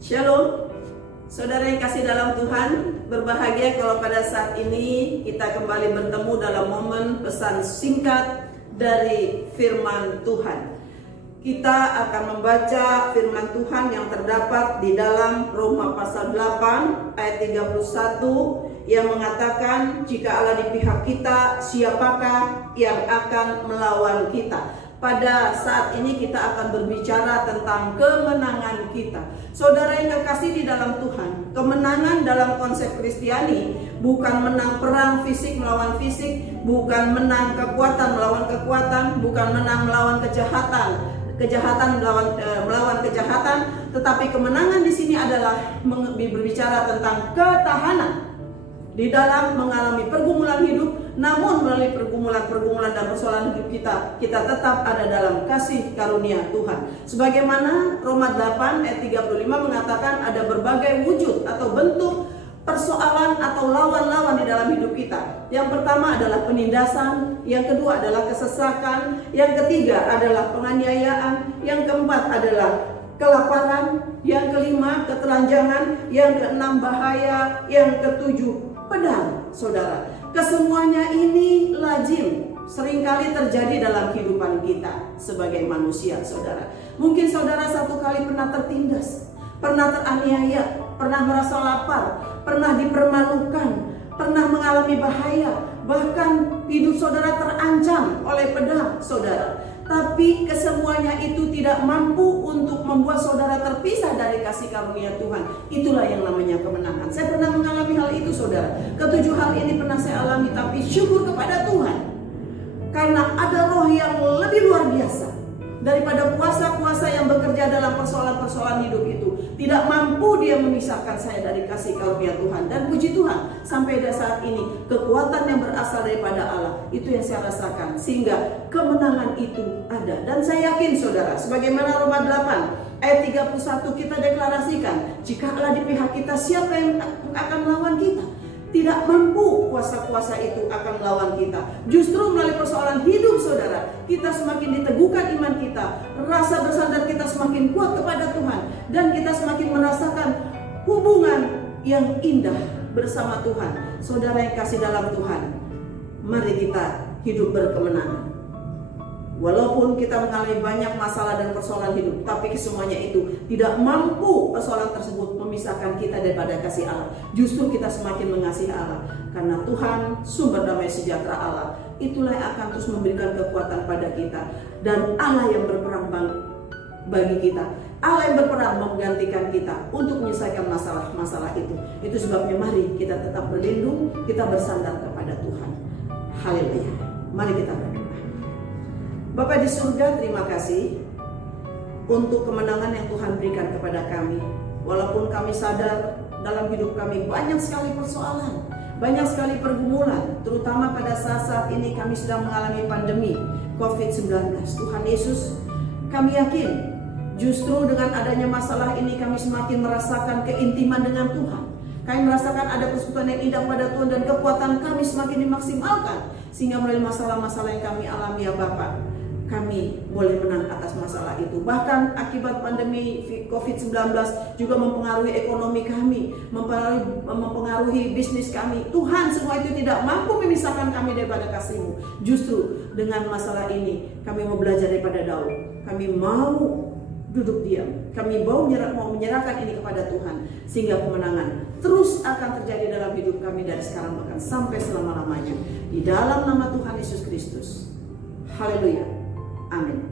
Shalom, saudara yang kasih dalam Tuhan, berbahagia kalau pada saat ini kita kembali bertemu dalam momen pesan singkat dari firman Tuhan. Kita akan membaca firman Tuhan yang terdapat di dalam Roma pasal 8 ayat 31 yang mengatakan, jika Allah di pihak kita, siapakah yang akan melawan kita? Pada saat ini kita akan berbicara tentang kemenangan kita. Saudara yang kekasih di dalam Tuhan, kemenangan dalam konsep Kristiani bukan menang perang fisik melawan fisik, bukan menang kekuatan melawan kekuatan, bukan menang melawan kejahatan melawan kejahatan, tetapi kemenangan di sini adalah berbicara tentang ketahanan di dalam mengalami pergumulan hidup. Namun melalui pergumulan dan persoalan hidup kita tetap ada dalam kasih karunia Tuhan. Sebagaimana Roma 8 ayat 35 mengatakan, ada berbagai wujud atau bentuk persoalan atau lawan-lawan di dalam hidup kita. Yang pertama adalah penindasan, yang kedua adalah kesesakan, yang ketiga adalah penganiayaan, yang keempat adalah kelaparan, yang kelima ketelanjangan, yang keenam bahaya, yang ketujuh pedang. Saudara, kesemuanya ini lazim seringkali terjadi dalam kehidupan kita sebagai manusia. Saudara, mungkin saudara satu kali pernah tertindas, pernah teraniaya, pernah merasa lapar, pernah dipermalukan, pernah mengalami bahaya, bahkan hidup saudara terancam oleh pedang. Saudara, tapi kesemuanya itu tidak mampu untuk membuat saudara terpisah dari kasih karunia Tuhan. Itulah yang namanya kemenangan. Saya pernah mengalami hal itu, saudara. Ketujuh hal ini pernah saya alami, tapi syukur kepada Tuhan, karena ada roh yang lebih luar biasa daripada kuasa-kuasa yang bekerja dalam persoalan-persoalan hidup itu. Tidak mampu dia memisahkan saya dari kasih karunia Tuhan. Dan puji Tuhan, sampai pada saat ini kekuatan yang berasal daripada Allah, itu yang saya rasakan, sehingga kemenangan itu ada. Dan saya yakin saudara, sebagaimana Roma 8 ayat 31 kita deklarasikan, jika Allah di pihak kita, siapa yang akan melawan kita? Tidak mampu kuasa-kuasa itu akan melawan kita. Justru melalui persoalan hidup saudara, kita semakin diteguhkan iman kita, rasa bersandar kita semakin kuat kepada Tuhan, dan kita semakin merasakan hubungan yang indah bersama Tuhan. Saudara yang kasih dalam Tuhan, mari kita hidup berkemenangan. Walaupun kita mengalami banyak masalah dan persoalan hidup, tapi kesemuanya itu tidak mampu persoalan tersebut memisahkan kita daripada kasih Allah. Justru kita semakin mengasihi Allah, karena Tuhan sumber damai sejahtera Allah. Itulah yang akan terus memberikan kekuatan pada kita. Dan Allah yang berperang bagi kita, Allah yang berperang menggantikan kita untuk menyelesaikan masalah-masalah itu. Itu sebabnya mari kita tetap berlindung, kita bersandar kepada Tuhan. Haleluya. Mari kita berdoa. Bapa di surga, terima kasih untuk kemenangan yang Tuhan berikan kepada kami. Walaupun kami sadar dalam hidup kami banyak sekali persoalan, banyak sekali pergumulan, terutama pada saat-saat ini kami sedang mengalami pandemi COVID-19. Tuhan Yesus, kami yakin justru dengan adanya masalah ini kami semakin merasakan keintiman dengan Tuhan. Kami merasakan ada persekutuan yang indah pada Tuhan, dan kekuatan kami semakin dimaksimalkan, sehingga melalui masalah-masalah yang kami alami ya Bapak, kami boleh menang atas masalah itu. Bahkan akibat pandemi COVID-19 juga mempengaruhi ekonomi kami, mempengaruhi bisnis kami. Tuhan, semua itu tidak mampu memisahkan kami daripada kasih-Mu. Justru dengan masalah ini kami mau belajar daripada Daud. Kami mau duduk diam, kami mau menyerahkan ini kepada Tuhan, sehingga kemenangan terus akan terjadi dalam hidup kami dari sekarang bahkan sampai selama-lamanya. Di dalam nama Tuhan Yesus Kristus. Haleluya. Amin.